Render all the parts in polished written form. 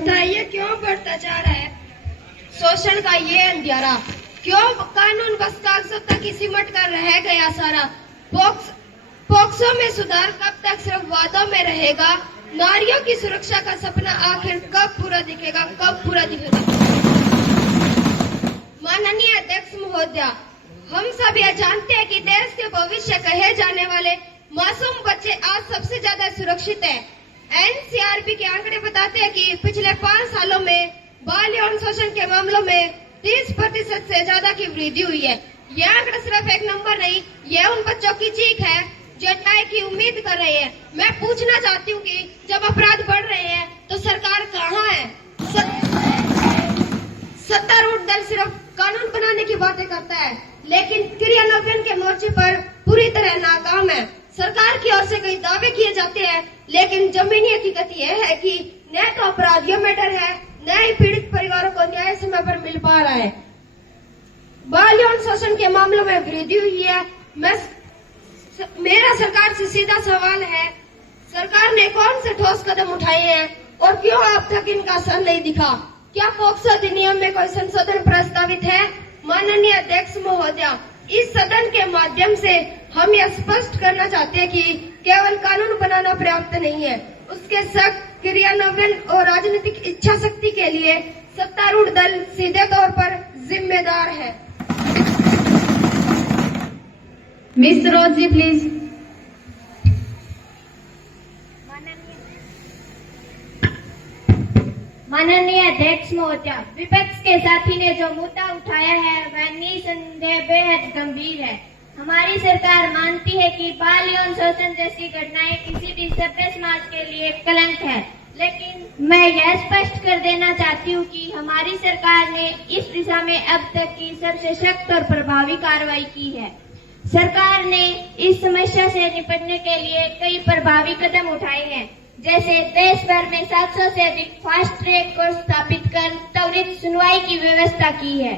बताइए क्यों बढ़ता जा रहा है शोषण का ये अंधियारा? क्यों कानून बस कागजों तक ही सिमट कर रह गया सारा? पोक्सो में सुधार कब तक सिर्फ वादों में रहेगा? नारियों की सुरक्षा का सपना आखिर कब पूरा दिखेगा? माननीय अध्यक्ष महोदय, हम सब यह जानते हैं कि देश के भविष्य कहे जाने वाले मासूम बच्चे आज सबसे ज्यादा सुरक्षित हैं। एनसीआरबी के आंकड़े बताते हैं कि पिछले 5 सालों में बाल यौन शोषण के मामलों में 30% से ज्यादा की वृद्धि हुई है। यह आंकड़ा सिर्फ एक नंबर नहीं, यह उन बच्चों की चीख है जो न्याय की उम्मीद कर रहे हैं। मैं पूछना चाहती हूँ कि जब अपराध बढ़ रहे हैं तो सरकार कहाँ है? सत्तारूढ़ दल सिर्फ कानून बनाने की बातें करता है, लेकिन क्रियान्वयन के मोर्चे पर पूरी तरह नाकाम है। सरकार की ओर से कई दावे किए जाते हैं, लेकिन जमीनी हकीकत यह है कि न तो अपराधियों में डर है, न ही पीड़ित परिवारों को न्याय समय पर मिल पा रहा है। बाल यौन शोषण के मामलों में वृद्धि हुई है। मेरा सरकार से सीधा सवाल है, सरकार ने कौन से ठोस कदम उठाए हैं और क्यों अब तक इनका असर नहीं दिखा? क्या पोक्सो अधिनियम में कोई संशोधन प्रस्तावित है? माननीय अध्यक्ष महोदय, इस सदन के माध्यम से हम यह स्पष्ट करना चाहते हैं कि केवल कानून बनाना पर्याप्त नहीं है, उसके सख्त क्रियान्वयन और राजनीतिक इच्छा शक्ति के लिए सत्तारूढ़ दल सीधे तौर पर जिम्मेदार है। Miss rose ji please. माननीय अध्यक्ष महोदय, विपक्ष के साथी ने जो मुद्दा उठाया है वह निसंदेह बेहद गंभीर है। हमारी सरकार मानती है कि बाल यौन शोषण जैसी घटनाएं किसी भी सभ्य समाज के लिए कलंक है, लेकिन मैं यह स्पष्ट कर देना चाहती हूँ कि हमारी सरकार ने इस दिशा में अब तक की सबसे सख्त और प्रभावी कार्रवाई की है। सरकार ने इस समस्या से निपटने के लिए कई प्रभावी कदम उठाए हैं, जैसे देश भर में 700 से अधिक फास्ट ट्रैक कोर्ट स्थापित कर त्वरित सुनवाई की व्यवस्था की है।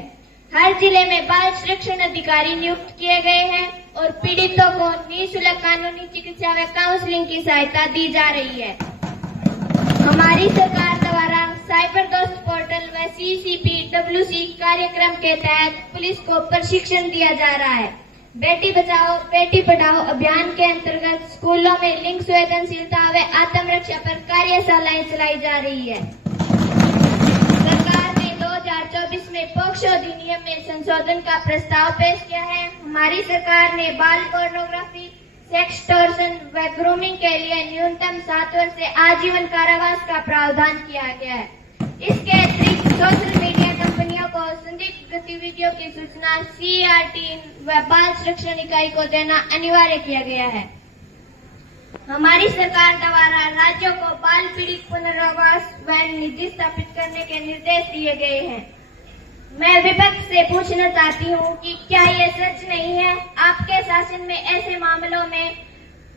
हर जिले में बाल संरक्षण अधिकारी नियुक्त किए गए हैं और पीड़ितों को निःशुल्क कानूनी चिकित्सा व काउंसलिंग की सहायता दी जा रही है। हमारी सरकार द्वारा साइबर दोस्त पोर्टल व CCPWC कार्यक्रम के तहत पुलिस को प्रशिक्षण दिया जा रहा है। बेटी बचाओ बेटी पढ़ाओ अभियान के अंतर्गत स्कूलों में लिंग संवेदनशीलता व आत्मरक्षा पर कार्यशालाएं चलाई जा रही है। सरकार ने 2024 में पोक्सो अधिनियम में संशोधन का प्रस्ताव पेश किया है। हमारी सरकार ने बाल पोर्नोग्राफी, सेक्सटॉर्शन व ग्रूमिंग के लिए न्यूनतम 7 वर्ष से आजीवन कारावास का प्रावधान किया गया है। इसके अतिरिक्त सोशल मीडिया कंपनियों को संदिग्ध गतिविधियों की सूचना CRT व बाल संरक्षण इकाई को देना अनिवार्य किया गया है। हमारी सरकार द्वारा राज्यों को बाल पीड़ित पुनर्वास व निधि स्थापित करने के निर्देश दिए गए हैं। मैं विपक्ष से पूछना चाहती हूँ कि क्या ये सच नहीं है? आपके शासन में ऐसे मामलों में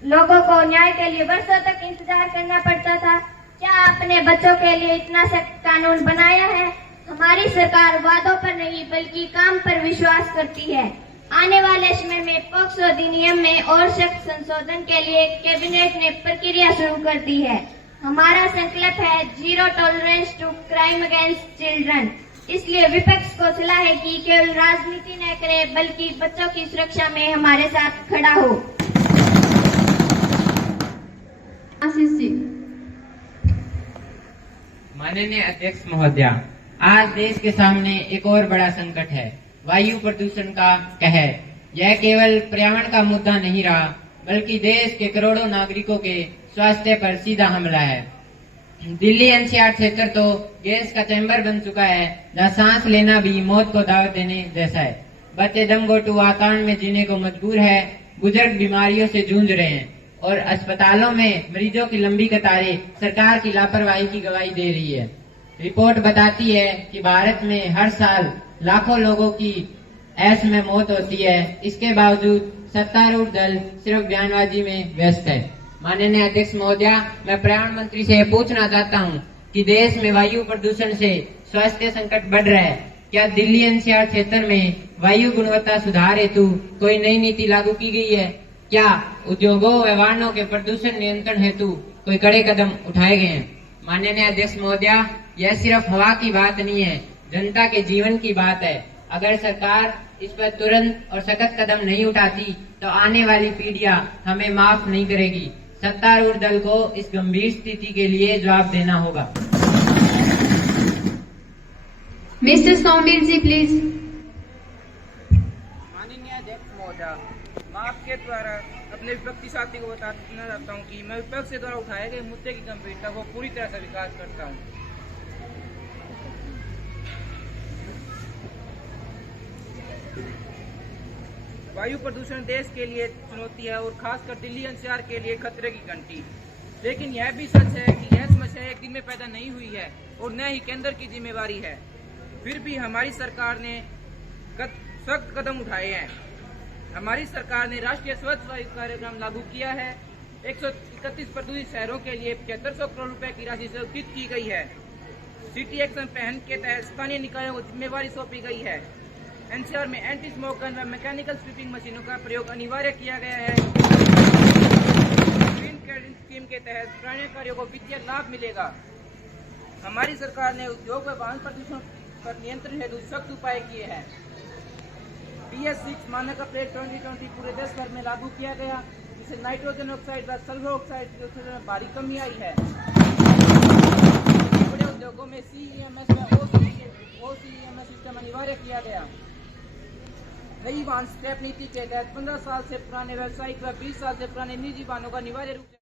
लोगों को न्याय के लिए वर्षों तक इंतजार करना पड़ता था। क्या आपने बच्चों के लिए इतना सख्त कानून बनाया है? हमारी सरकार वादों पर नहीं बल्कि काम पर विश्वास करती है। आने वाले समय में पोक्सो अधिनियम में और सख्त संशोधन के लिए कैबिनेट ने प्रक्रिया शुरू कर दी है। हमारा संकल्प है zero tolerance to crime against children. इसलिए विपक्ष को सलाह है कि केवल राजनीति न करे बल्कि बच्चों की सुरक्षा में हमारे साथ खड़ा हो। आशीष जी। माननीय अध्यक्ष महोदय, आज देश के सामने एक और बड़ा संकट है, वायु प्रदूषण का कहर। यह केवल पर्यावरण का मुद्दा नहीं रहा, बल्कि देश के करोड़ों नागरिकों के स्वास्थ्य पर सीधा हमला है। दिल्ली NCR क्षेत्र तो गैस का चैम्बर बन चुका है, जहाँ सांस लेना भी मौत को दावत देने जैसा है। बच्चे दम घोटू वातावरण में जीने को मजबूर है, बुजुर्ग बीमारियों से जूझ रहे हैं और अस्पतालों में मरीजों की लंबी कतारें सरकार की लापरवाही की गवाही दे रही है। रिपोर्ट बताती है कि भारत में हर साल लाखों लोगों की ऐश में मौत होती है। इसके बावजूद सत्तारूढ़ दल सिर्फ बयानबाजी में व्यस्त है। माननीय अध्यक्ष महोदय, मैं पर्यावरण मंत्री से पूछना चाहता हूं कि देश में वायु प्रदूषण से स्वास्थ्य संकट बढ़ रहा है। क्या दिल्ली NCR क्षेत्र में वायु गुणवत्ता सुधार हेतु कोई नई नीति लागू की गई है? क्या उद्योगों व वाहनों के प्रदूषण नियंत्रण हेतु कोई कड़े कदम उठाए गए हैं? माननीय अध्यक्ष महोदय, यह सिर्फ हवा की बात नहीं है, जनता के जीवन की बात है। अगर सरकार इस पर तुरंत और सख्त कदम नहीं उठाती तो आने वाली पीढ़ियां हमें माफ नहीं करेगी। सत्तारूढ़ दल को इस गंभीर स्थिति के लिए जवाब देना होगा। Mr. Soumir ji, please. माननीय अध्यक्ष महोदय, मैं आपके द्वारा अपने विपक्षी साथी को बताना चाहता हूँ कि मैं विपक्ष के द्वारा उठाए गए मुद्दे की गंभीरता को पूरी तरह से विकास करता हूँ। वायु प्रदूषण देश के लिए चुनौती है और खासकर दिल्ली एनसीआर के लिए खतरे की घंटी। लेकिन यह भी सच है कि यह समस्या एक दिन में पैदा नहीं हुई है और न ही केंद्र की जिम्मेवारी है। फिर भी हमारी सरकार ने सख्त कदम उठाए हैं। हमारी सरकार ने राष्ट्रीय स्वच्छ वायु कार्यक्रम लागू किया है। 131 प्रदूषित शहरों के लिए 7500 करोड़ रुपए की राशि स्वीकृत की गई है। सिटी एक्शन प्लान के तहत स्थानीय निकायों को जिम्मेवारी सौंपी गई है। एनसीआर में एंटी स्मोक गन व मैकेनिकल स्वीपिंग मशीनों का प्रयोग अनिवार्य किया गया है। ग्रीन क्रेडिट स्कीम के तहत पुराने कार्यों को वित्तीय लाभ मिलेगा। हमारी सरकार ने उद्योग व वाहन प्रदूषण पर नियंत्रण हेतु सख्त उपाय किए हैं। BS6 मानक अपडेट 2020 पूरे देश भर में लागू किया गया, जिससे नाइट्रोजन ऑक्साइड व सल्फर ऑक्साइड में भारी कमी आई है। बड़े उद्योगों में CEMS व OCEMS सिस्टम अनिवार्य किया गया। नई वाहन स्क्रैप नीति के तहत 15 साल से पुराने व्यावसायिक व 20 साल से पुराने निजी वाहनों का अनिवार्य रूप से